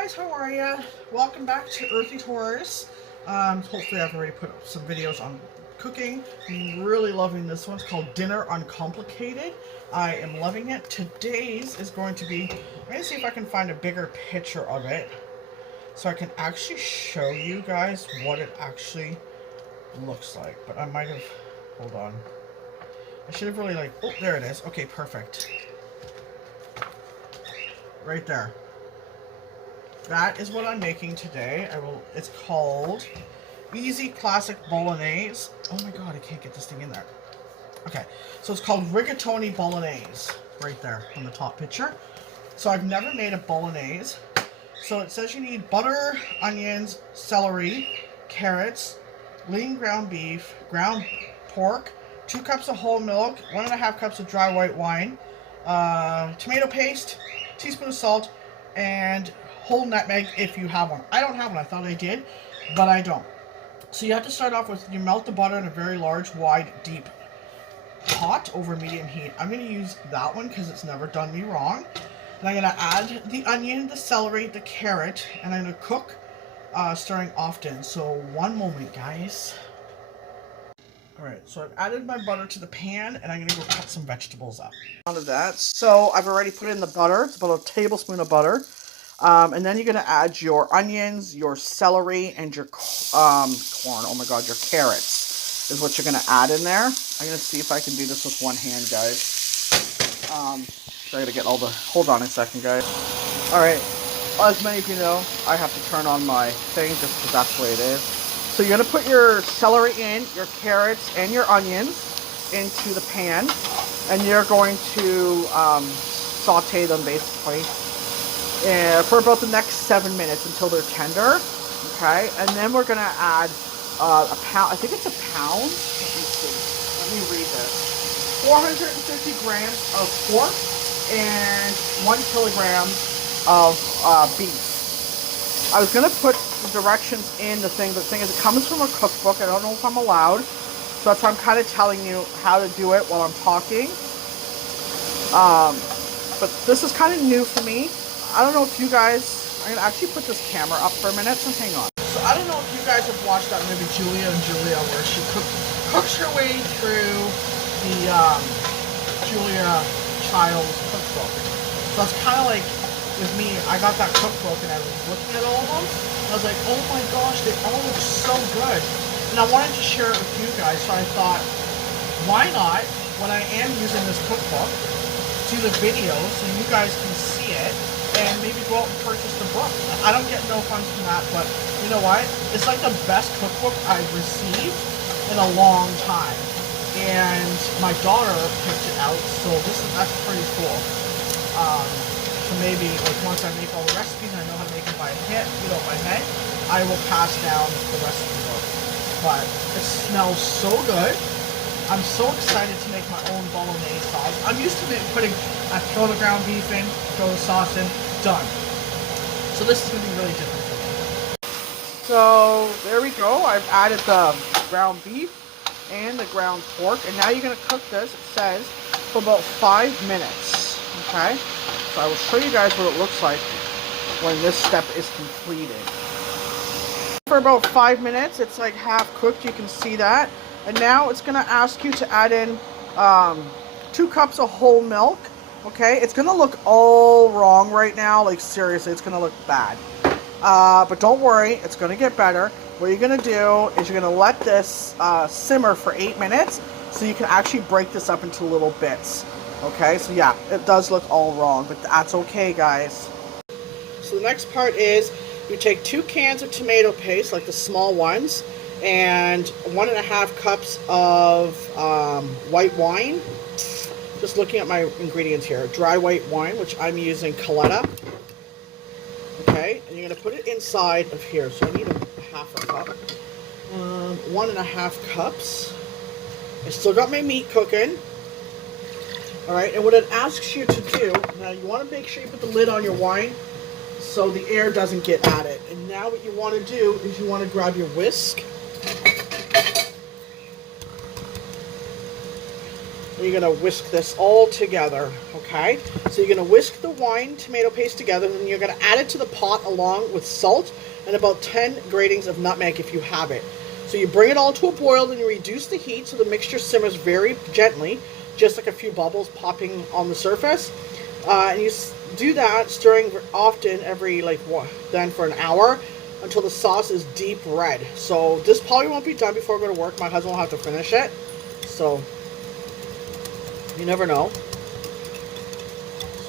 guys, how are ya? Welcome back to Earthy Taurus. Hopefully I've already put up some videos on cooking. I'm really loving this one. It's called Dinner Uncomplicated. I am loving it. Today's is going to be, I'm going to see if I can find a bigger picture of it so I can actually show you guys what it actually looks like. But I might have, hold on. I should have really oh, there it is. Okay, perfect. Right there. That is what I'm making today. It's called Easy Classic Bolognese. Oh my god, I can't get this thing in there. Okay, so it's called Rigatoni Bolognese. Right there on the top picture. So I've never made a bolognese. So it says you need butter, onions, celery, carrots, lean ground beef, ground pork, 2 cups of whole milk, 1.5 cups of dry white wine, tomato paste, teaspoon of salt, and whole nutmeg if you have one. I don't have one. I thought I did, but I don't. So you have to start off with, you melt the butter in a very large, wide, deep pot over medium heat. I'm going to use that one because it's never done me wrong. And I'm going to add the onion, the celery, the carrot, and I'm going to cook, stirring often. So one moment, guys. Alright, so I've added my butter to the pan, and I'm going to go cut some vegetables up. Out of that, so I've already put in the butter. It's about a tablespoon of butter. And then you're going to add your onions, your celery, and your corn. Oh my god, your carrots is what you're going to add in there. I'm going to see if I can do this with one hand, guys. So I got to get all the... Hold on a second, guys. Alright, as many of you know, I have to turn on my thing just because that's the way it is. So you're going to put your celery in, your carrots, and your onions into the pan. And you're going to saute them, basically. For about the next 7 minutes until they're tender, okay? And then we're gonna add a pound. I think it's a pound. Let me see. Let me read this. 450 grams of pork and 1 kilogram of beef. I was gonna put the directions in the thing. The thing is, it comes from a cookbook. I don't know if I'm allowed, so that's why I'm kind of telling you how to do it while I'm talking. But this is kind of new for me. I don't know if you guys, I'm going to actually put this camera up for a minute, so hang on. So I don't know if you guys have watched that movie Julia and Julia, where she cooks her way through the Julia Child's cookbook. So it's kind of like with me, I got that cookbook and I was looking at all of them, and I was like, oh my gosh, they all look so good. And I wanted to share it with you guys, so I thought, why not, when I am using this cookbook, do the video so you guys can see it, and maybe go out and purchase the book. I don't get no funds from that, but you know what? It's like the best cookbook I've received in a long time. And my daughter picked it out, so that's pretty cool. So maybe like once I make all the recipes and I know how to make them by head, I will pass down the recipe book. But it smells so good. I'm so excited to make my own bolognese sauce. I'm used to putting throw the ground beef in, throw the sauce in, done. So this is going to be really different for me. So there we go. I've added the ground beef and the ground pork. And now you're going to cook this, it says, for about 5 minutes. Okay? So I will show you guys what it looks like when this step is completed. For about 5 minutes, it's like half cooked. You can see that. And now it's going to ask you to add in 2 cups of whole milk. Okay, it's going to look all wrong right now. Like, seriously, it's going to look bad. But don't worry, it's going to get better. What you're going to do is you're going to let this simmer for 8 minutes so you can actually break this up into little bits. Okay, so yeah, it does look all wrong, but that's okay, guys. So the next part is you take 2 cans of tomato paste, like the small ones, and 1.5 cups of white wine. Just looking at my ingredients here. Dry white wine, which I'm using Coletta. Okay, and you're going to put it inside of here. So I need a half a cup. 1.5 cups. I still got my meat cooking. Alright, and what it asks you to do, now you want to make sure you put the lid on your wine so the air doesn't get at it. And now what you want to do is you want to grab your whisk. You're going to whisk this all together, okay? So So you're going to whisk the wine tomato paste together, and then you're going to add it to the pot along with salt and about 10 gratings of nutmeg if you have it. So you bring it all to a boil, and you reduce the heat so the mixture simmers very gently, just like a few bubbles popping on the surface. And you do that, stirring often then for an hour until the sauce is deep red. So this probably won't be done before I go to work. My husband will have to finish it. So you never know.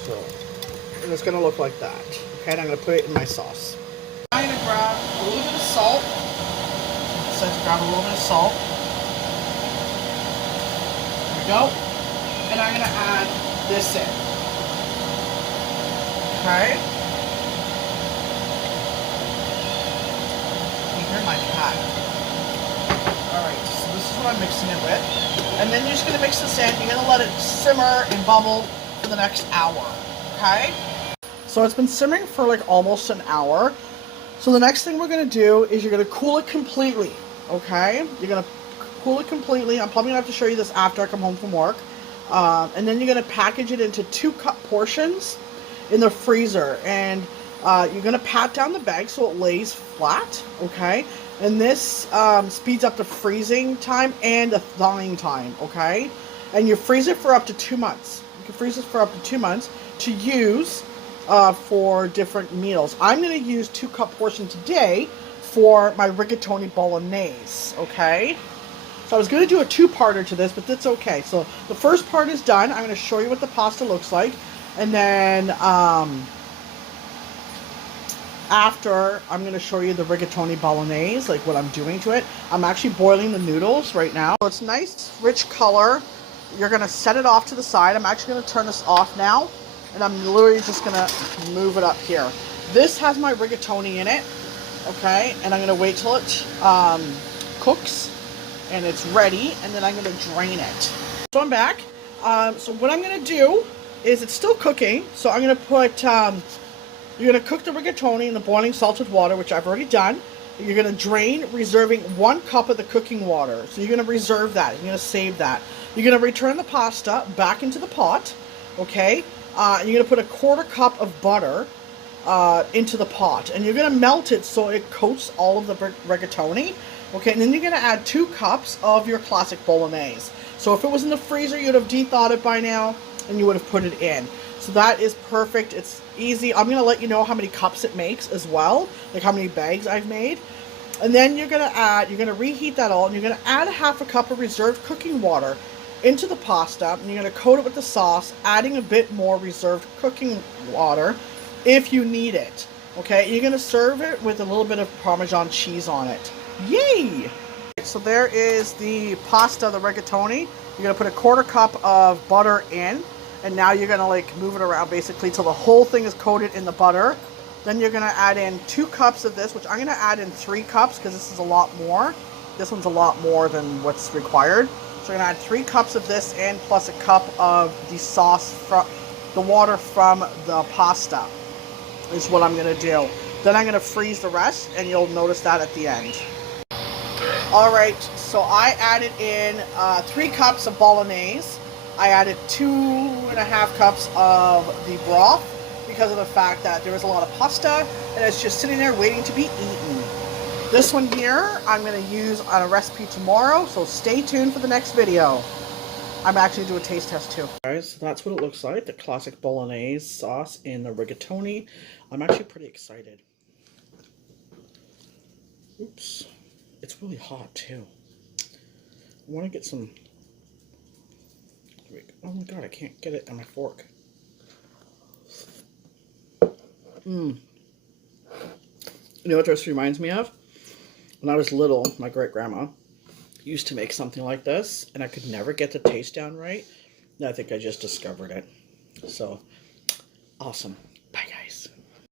So, and it's going to look like that. Okay, and I'm going to put it in my sauce. I'm going to grab a little bit of salt. It says grab a little bit of salt. There we go. And I'm going to add this in. Okay. You hear my cat. Alright, so this is what I'm mixing it with. And then you're just going to mix this in. You're going to let it simmer and bubble for the next hour. Okay? So it's been simmering for like almost an hour. So the next thing we're going to do is you're going to cool it completely. Okay? You're going to cool it completely. I'm probably going to have to show you this after I come home from work. And then you're going to package it into 2-cup portions in the freezer. And you're going to pat down the bag so it lays flat. Okay? And this speeds up the freezing time and the thawing time. Okay? And you freeze it for up to 2 months. You can freeze it for up to 2 months to use for different meals. I'm going to use 2-cup portion today for my rigatoni bolognese, okay? So I was going to do a 2-parter to this, but that's okay. So the first part is done. I'm going to show you what the pasta looks like. And then after, I'm going to show you the rigatoni bolognese, like what I'm doing to it. I'm actually boiling the noodles right now. So it's nice, rich color. You're going to set it off to the side. I'm actually going to turn this off now. And I'm literally just going to move it up here. This has my rigatoni in it. Okay. And I'm going to wait till it cooks. And it's ready. And then I'm going to drain it. So I'm back. So what I'm going to do is it's still cooking. So I'm going to put, you're going to cook the rigatoni in the boiling salted water, which I've already done. You're going to drain, reserving 1 cup of the cooking water. So you're going to reserve that. You're going to save that. You're going to return the pasta back into the pot, okay? And you're going to put a 1/4 cup of butter into the pot. And you're going to melt it so it coats all of the rigatoni, okay? And then you're going to add 2 cups of your classic bolognese. So if it was in the freezer, you'd have de-thawed it by now, and you would have put it in. So that is perfect. It's easy. I'm going to let you know how many cups it makes as well, like how many bags I've made. And then you're going to reheat that all, and you're going to add 1/2 cup of reserved cooking water into the pasta, and you're going to coat it with the sauce, adding a bit more reserved cooking water if you need it. Okay, you're going to serve it with a little bit of Parmesan cheese on it. Yay! So there is the pasta, the rigatoni. You're going to put a 1/4 cup of butter in, and now you're going to like move it around basically till the whole thing is coated in the butter. Then you're going to add in 2 cups of this, which I'm going to add in 3 cups because this is a lot more. This one's a lot more than what's required. So I'm going to add 3 cups of this in, plus a cup of the sauce, from the water from the pasta is what I'm going to do. Then I'm going to freeze the rest, and you'll notice that at the end. Alright, so I added in 3 cups of bolognese. I added 2.5 cups of the broth because of the fact that there was a lot of pasta, and it's just sitting there waiting to be eaten. This one here, I'm going to use on a recipe tomorrow, so stay tuned for the next video. I'm actually doing a taste test too. Guys, so that's what it looks like, the classic bolognese sauce in the rigatoni. I'm actually pretty excited. Oops. It's really hot too. I want to get some... Oh my god, I can't get it on my fork. You know what this reminds me of? When I was little, my great-grandma used to make something like this, and I could never get the taste down right. And I think I just discovered it. So, awesome.